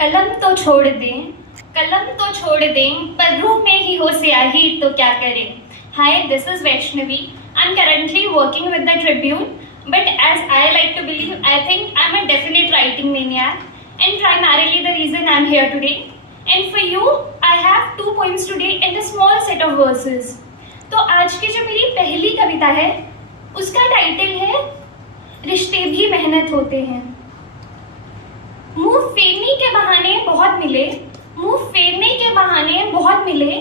कलम तो छोड़ दें, कलम तो छोड़ दें, पर रूह में ही हो स्याही तो क्या करें. Hi, this is Vaishnavi. I'm currently working with the Tribune, but as I like to believe, I think I'm a definite writing maniac, and primarily the reason I'm here today. And for you, I have 2 poems today and a small set of verses. तो आज की जो मेरी पहली कविता है, उसका title है रिश्ते भी मेहनत होते हैं. मुंह फेरने के बहाने बहुत मिले, मुंह फेरने के बहाने बहुत मिले,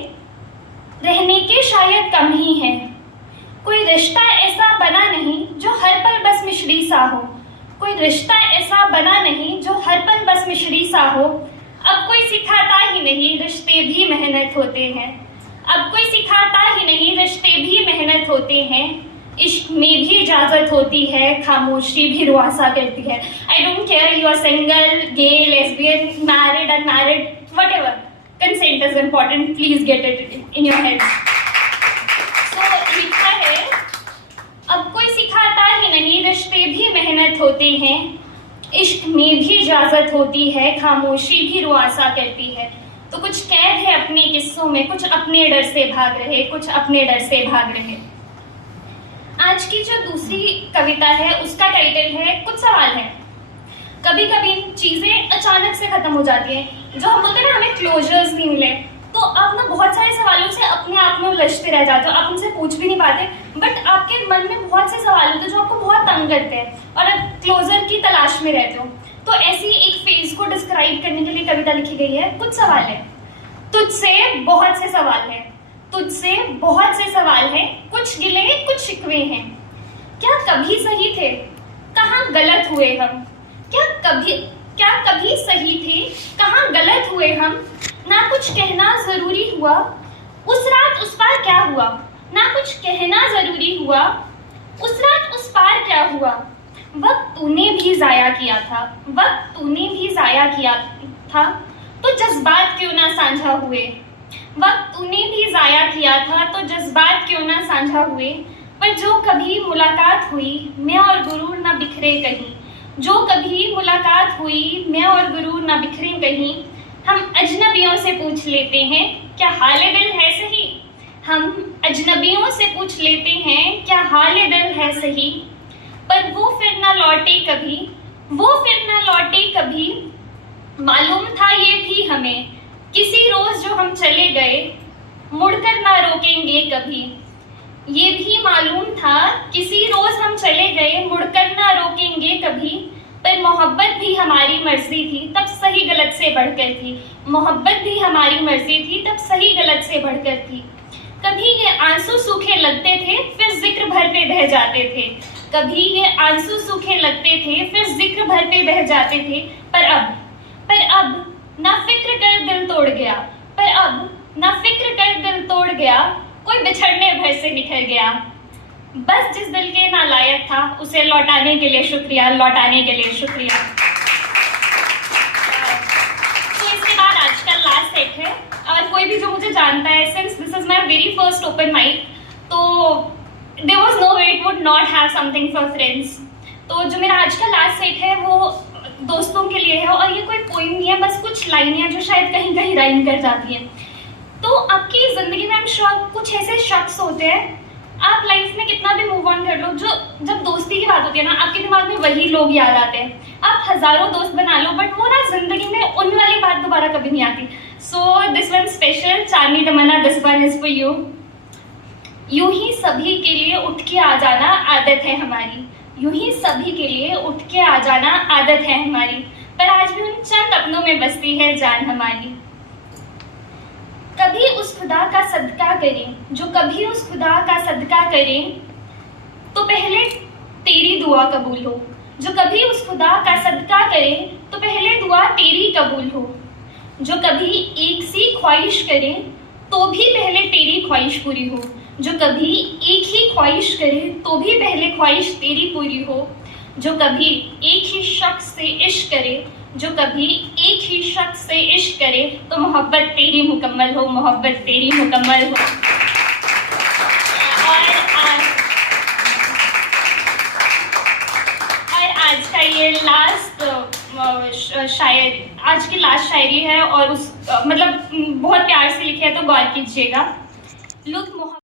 रहने के शायद कम ही हैं. कोई रिश्ता ऐसा बना नहीं जो हर पल बस मिश्री सा हो, कोई रिश्ता ऐसा बना नहीं जो हर पल बस मिश्री सा हो. अब कोई सिखाता ही नहीं रिश्ते भी मेहनत होते हैं, अब कोई सिखाता ही नहीं रिश्ते भी मेहनत होते हैं. इश्क में भी इजाजत होती है, खामोशी भी रुआसा करती है. I don't care you are single, gay, lesbian, married, unmarried, whatever, consent is important. Please get it in your head. So लिखा है, अब कोई सिखाता ही नहीं रिश्ते भी मेहनत होते हैं, इश्क में भी इजाजत होती है, खामोशी भी रुआसा करती है. तो कुछ कैद है अपने किस्सों में, कुछ अपने डर से भाग रहे, कुछ अपने डर से भाग रहे. आज की जो दूसरी कविता है उसका टाइटल है कुछ सवाल है. कभी कभी चीजें अचानक से खत्म हो जाती हैं, जो हम बोलते हैं ना हमें क्लोजर्स नहीं मिले, तो आप ना बहुत सारे सवालों से अपने आप में उलझते रह जाते हो. आप उनसे पूछ भी नहीं पाते, बट आपके मन में बहुत से सवाल होते हैं जो आपको बहुत तंग करते हैं और आप क्लोजर की तलाश में रहते हो. तो ऐसी एक फेज को डिस्क्राइब करने के लिए कविता लिखी गई है. कुछ सवाल है, तुझसे बहुत से सवाल है, तुझसे बहुत से सवाल हैं, कुछ गिले कुछ शिकवे हैं. क्या कभी सही थे, कहाँ गलत हुए हम, क्या कभी सही थे, कहाँ गलत हुए हम. ना कुछ कहना जरूरी हुआ, उस रात उस पार क्या हुआ. ना कुछ कहना जरूरी हुआ, उस रात उस पार क्या हुआ. वक्त तूने भी जाया किया था, वक्त तूने भी जाया किया था, तो जज्बात क्यों ना साझा हुए. वक्त तूने भी जाया किया था तो जज्बात क्यों ना साझा हुए. पर जो कभी मुलाकात हुई मैं और गुरूर ना बिखरे कहीं, जो कभी मुलाकात हुई मैं और गुरूर ना बिखरे कहीं. हम अजनबियों से पूछ लेते हैं क्या हाल दिल है सही, हम अजनबियों से पूछ लेते हैं क्या हाल दिल है सही. पर वो फिर ना लौटे कभी, वो फिर ना लौटे कभी. मालूम था ये भी हमें किसी रोज जो हम चले गए, मुड़कर ना रोकेंगे कभी. ये भी मालूम था किसी रोज हम चले गए, मुड़कर ना रोकेंगे कभी. पर मोहब्बत भी हमारी मर्जी थी तब सही गलत से बढ़कर थी, मोहब्बत भी हमारी मर्जी थी तब सही गलत से बढ़कर थी. कभी ये आंसू सूखे लगते थे फिर जिक्र भर पे बह जाते थे, कभी ये आंसू सूखे लगते थे फिर जिक्र भर पे बह जाते थे. पर अब ना फिक्र कर दिल तोड़ गया, पर अब ना फिक्र कर दिल तोड़ गया, कोई बिछड़ने भर से बिखर गया. बस जिस दिल के नालायक था उसे लौटाने के लिए शुक्रिया, लौटाने के लिए शुक्रिया. तो इसके बाद आज का लास्ट सेट है. और कोई भी जो मुझे जानता है, since this is my very first open mic, तो there was no way it would not have something for friends. तो जो मेरा आज का लास्ट सेट है वो दोस्तों के लिए है, और ये कोई पोइम नहीं है, बस कुछ लाइनें हैं जो शायद कहीं कहीं राइम कर जाती हैं. तो आपकी जिंदगी में आई एम श्योर कुछ ऐसे शख्स होते हैं, आप लाइफ में कितना भी मूव ऑन कर लो, जो जब दोस्ती की बात होती है ना आपके दिमाग में वही लोग याद आते हैं. आप हजारों दोस्त बना लो बट वो ना जिंदगी में उन वाली बात दोबारा कभी नहीं आती. So this one special, Chandni Tamanna, this one is for you. यूं ही सभी के लिए उठ के आ जाना आदत है हमारी, यूं ही सभी के लिए उठ के आ जाना आदत है हमारी. पर आज भी उन चंद अपनों में बसती है जान हमारी. कभी उस खुदा का सदका करें, जो कभी उस खुदा का सदका करें, तो पहले तेरी दुआ कबूल हो. जो कभी उस खुदा का सदका करें तो पहले दुआ तेरी कबूल हो. जो कभी एक सी ख्वाहिश करें तो भी पहले तेरी ख्वाहिश पूरी हो. जो कभी एक ही ख्वाहिश करे तो भी पहले ख्वाहिश तेरी पूरी हो. जो कभी एक ही शख्स से इश्क करे, जो कभी एक ही शख्स से इश्क करे, तो मोहब्बत तेरी मुकम्मल हो, मोहब्बत तेरी मुकम्मल हो. और आज का ये लास्ट शायरी, आज की लास्ट शायरी है और उस मतलब बहुत प्यार से लिखी है, तो गौर कीजिएगा। लुत्फ